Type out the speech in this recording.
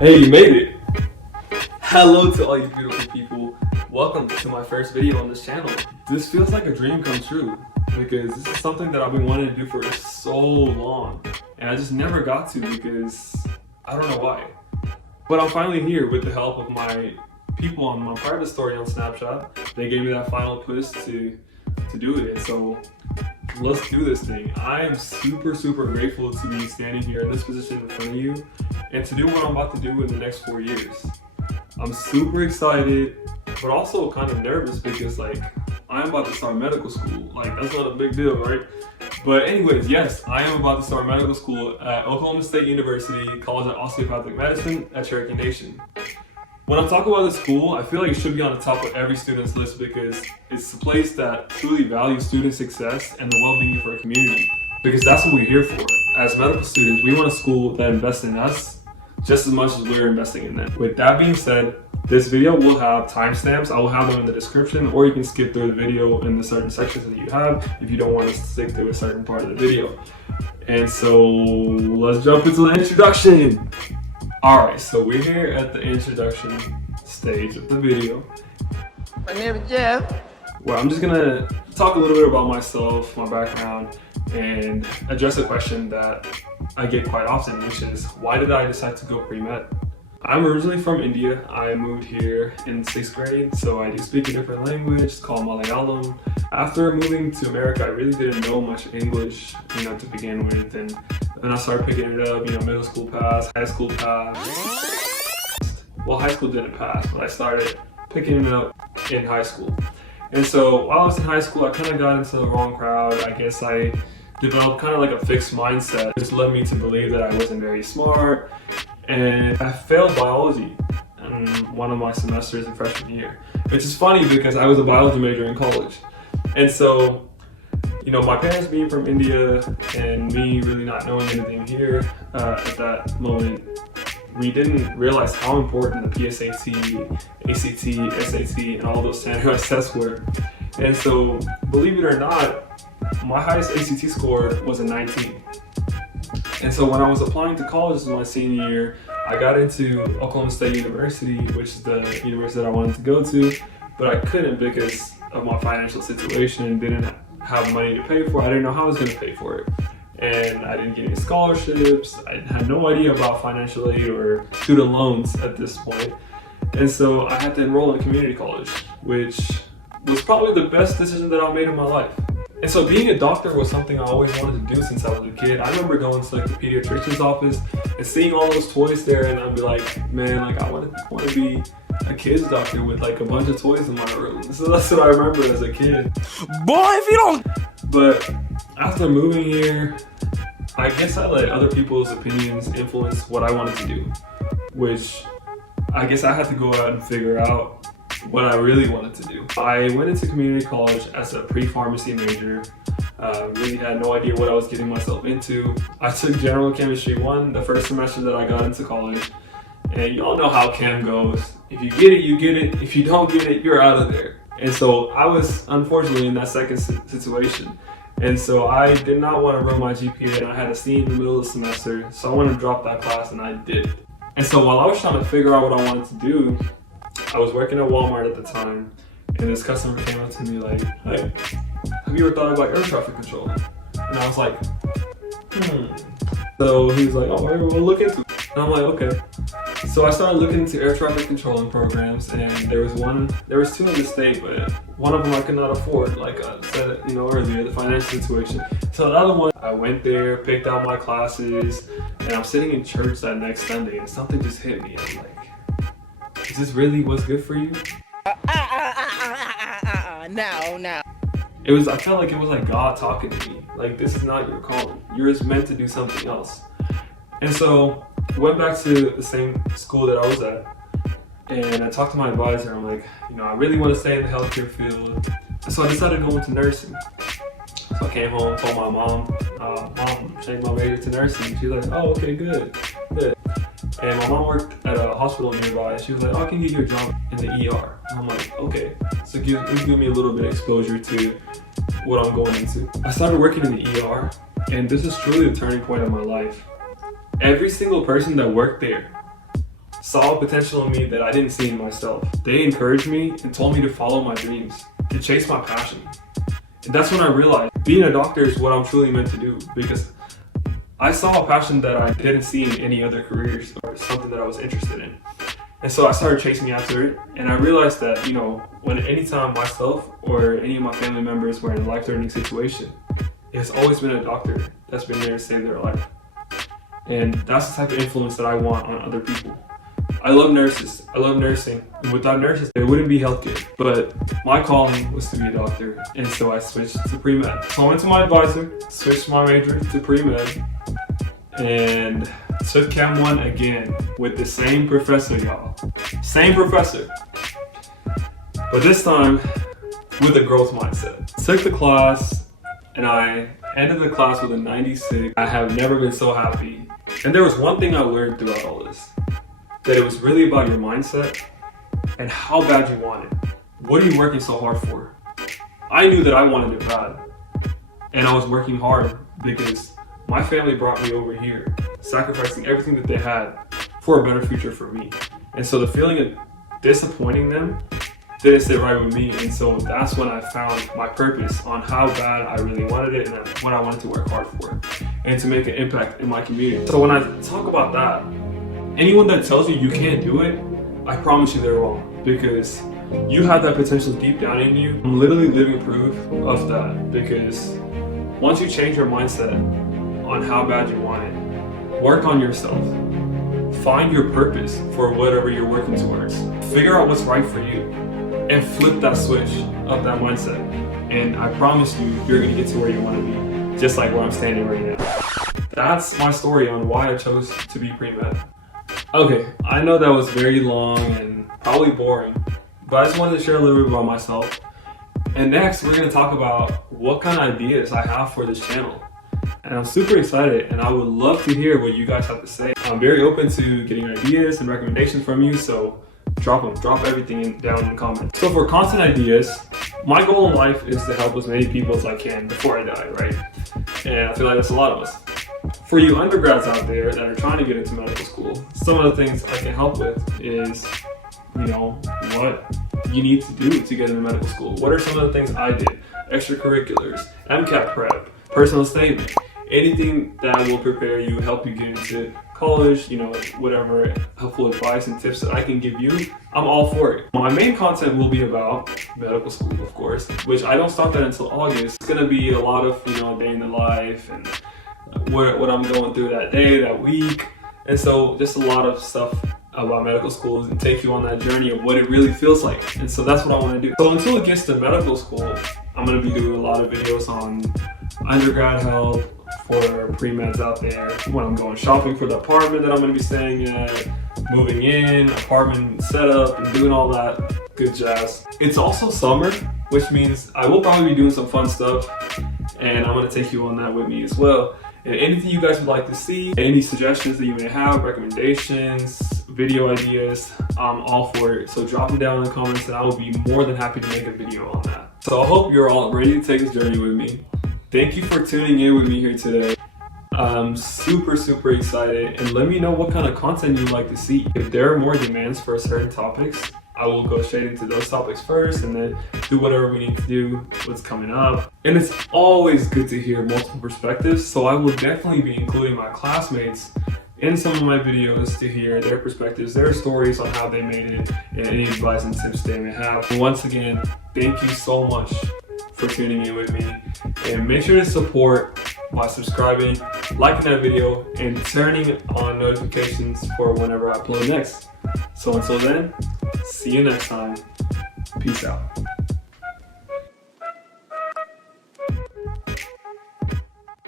Hey, you made it! Hello to all you beautiful people. Welcome to my first video on this channel. This feels like a dream come true because this is something that I've been wanting to do for so long and I just never got to because I don't know why. But I'm finally here with the help of my people on my private story on Snapchat. They gave me that final push to do it, and so let's do this thing. I am super grateful to be standing here in this position in front of you and to do what I'm about to do in the next 4 years. I'm super excited, but also kind of nervous because I'm about to start medical school. That's not a big deal, right? But anyways, yes, I am about to start medical school at Oklahoma State University, College of Osteopathic Medicine at Cherokee Nation. When I'm talking about this school, I feel like it should be on the top of every student's list because it's a place that truly values student success and the well-being of our community. Because that's what we're here for. As medical students, we want a school that invests in us just as much as we're investing in them. With that being said, this video will have timestamps. I will have them in the description, or you can skip through the video in the certain sections that you have if you don't want to stick to a certain part of the video. And so let's jump into the introduction. Alright, so we're here at the introduction stage of the video. My name is Jeff. Well, I'm just gonna talk a little bit about myself, my background, and address a question that I get quite often, which is, why did I decide to go pre-med? I'm originally from India. I moved here in 6th grade, so I do speak a different language called Malayalam. After moving to America, I really didn't know much English, to begin with, and then I started picking it up, middle school passed, high school passed. Well, high school didn't pass, but I started picking it up in high school. And so while I was in high school, I kind of got into the wrong crowd. I guess I developed kind of like a fixed mindset, which led me to believe that I wasn't very smart. And I failed biology in one of my semesters in freshman year, which is funny because I was a biology major in college. And so, my parents being from India and me really not knowing anything here at that moment, we didn't realize how important the PSAT, ACT, SAT, and all those standardized tests were. And so, believe it or not, my highest ACT score was a 19. And so when I was applying to colleges in my senior year, I got into Oklahoma State University, which is the university that I wanted to go to, but I couldn't because of my financial situation, didn't have money to pay for it. I didn't know how I was going to pay for it. And I didn't get any scholarships. I had no idea about financial aid or student loans at this point. And so I had to enroll in community college, which was probably the best decision that I made in my life. And so being a doctor was something I always wanted to do since I was a kid. I remember going to the pediatrician's office and seeing all those toys there, and I'd be like, man, I want to be a kid's doctor with a bunch of toys in my room. So that's what I remember as a kid. Boy, if you don't. But after moving here, I guess I let other people's opinions influence what I wanted to do, which I guess I had to go out and figure out what I really wanted to do. I went into community college as a pre-pharmacy major. Really had no idea what I was getting myself into. I took general chemistry 1 the first semester that I got into college. And you all know how chem goes. If you get it, you get it. If you don't get it, you're out of there. And so I was unfortunately in that second situation. And so I did not want to ruin my GPA, and I had a C in the middle of the semester. So I wanted to drop that class, and I did. And so while I was trying to figure out what I wanted to do, I was working at Walmart at the time, and this customer came up to me like, hey, have you ever thought about air traffic control? And I was like, So he was like, oh, we'll look into it. And I'm like, okay. So I started looking into air traffic controlling programs, and there was 2 in the state, but one of them I could not afford, like I said, earlier, the financial situation. So the other one, I went there, picked out my classes, and I'm sitting in church that next Sunday, and something just hit me. I'm like, is this really what's good for you? No. I felt like it was like God talking to me. Like, this is not your calling. You're just meant to do something else. And so I went back to the same school that I was at, and I talked to my advisor. I'm like, I really want to stay in the healthcare field. And so I decided to go into nursing. So I came home, told my mom, Mom, changed my major to nursing. She was like, oh, okay, good. And my mom worked at a hospital nearby, and she was like, oh, I can get you a job in the ER. And I'm like, okay. So give me a little bit of exposure to what I'm going into. I started working in the ER, and this is truly a turning point in my life. Every single person that worked there saw potential in me that I didn't see in myself. They encouraged me and told me to follow my dreams, to chase my passion. And that's when I realized being a doctor is what I'm truly meant to do, because I saw a passion that I didn't see in any other careers or something that I was interested in. And so I started chasing after it, and I realized that, when anytime myself or any of my family members were in a life-threatening situation, it's always been a doctor that's been there to save their life. And that's the type of influence that I want on other people. I love nurses. I love nursing. And without nurses, there wouldn't be healthcare. But my calling was to be a doctor, and so I switched to pre-med. So I went to my advisor, switched my major to pre-med, and took Chem 1 again with the same professor, y'all. Same professor. But this time with a growth mindset. Took the class, and I ended the class with a 96. I have never been so happy. And there was one thing I learned throughout all this, that it was really about your mindset and how bad you want it. What are you working so hard for? I knew that I wanted it bad, and I was working hard because my family brought me over here, sacrificing everything that they had for a better future for me. And so the feeling of disappointing them didn't sit right with me, and so that's when I found my purpose on how bad I really wanted it and what I wanted to work hard for and to make an impact in my community. So when I talk about that, anyone that tells you you can't do it, I promise you they're wrong, because you have that potential deep down in you. I'm literally living proof of that, because once you change your mindset on how bad you want it, work on yourself, find your purpose for whatever you're working towards, figure out what's right for you, and flip that switch of that mindset. And I promise you, you're gonna get to where you wanna be, just like where I'm standing right now. That's my story on why I chose to be pre-med. Okay, I know that was very long and probably boring, but I just wanted to share a little bit about myself. And next, we're gonna talk about what kind of ideas I have for this channel. And I'm super excited, and I would love to hear what you guys have to say. I'm very open to getting ideas and recommendations from you, so drop everything down in the comments. So for content ideas, my goal in life is to help as many people as I can before I die, right? And I feel like that's a lot of us. For you undergrads out there that are trying to get into medical school, some of the things I can help with is, what you need to do to get into medical school. What are some of the things I did? Extracurriculars, MCAT prep, personal statement, anything that will prepare you, help you get into college, whatever helpful advice and tips that I can give you, I'm all for it. My main content will be about medical school, of course, which I don't start that until August. It's gonna be a lot of, day in the life and what I'm going through that day, that week. And so just a lot of stuff about medical schools and take you on that journey of what it really feels like. And so that's what I want to do. So until it gets to medical school, I'm going to be doing a lot of videos on undergrad help for pre-meds out there, when I'm going shopping for the apartment that I'm going to be staying at, moving in, apartment setup, and doing all that good jazz. It's also summer, which means I will probably be doing some fun stuff, and I'm going to take you on that with me as well. And anything you guys would like to see, any suggestions that you may have, recommendations, video ideas, I'm all for it. So drop them down in the comments, and I will be more than happy to make a video on that. So I hope you're all ready to take this journey with me. Thank you for tuning in with me here today. I'm super excited, and let me know what kind of content you'd like to see. If there are more demands for certain topics, I will go straight into those topics first and then do whatever we need to do, what's coming up. And it's always good to hear multiple perspectives, so I will definitely be including my classmates in some of my videos to hear their perspectives, their stories on how they made it, and any advice and tips they may have. And once again, thank you so much for tuning in with me, and make sure to support by subscribing, liking that video, and turning on notifications for whenever I upload next. So until then, see you next time. Peace out.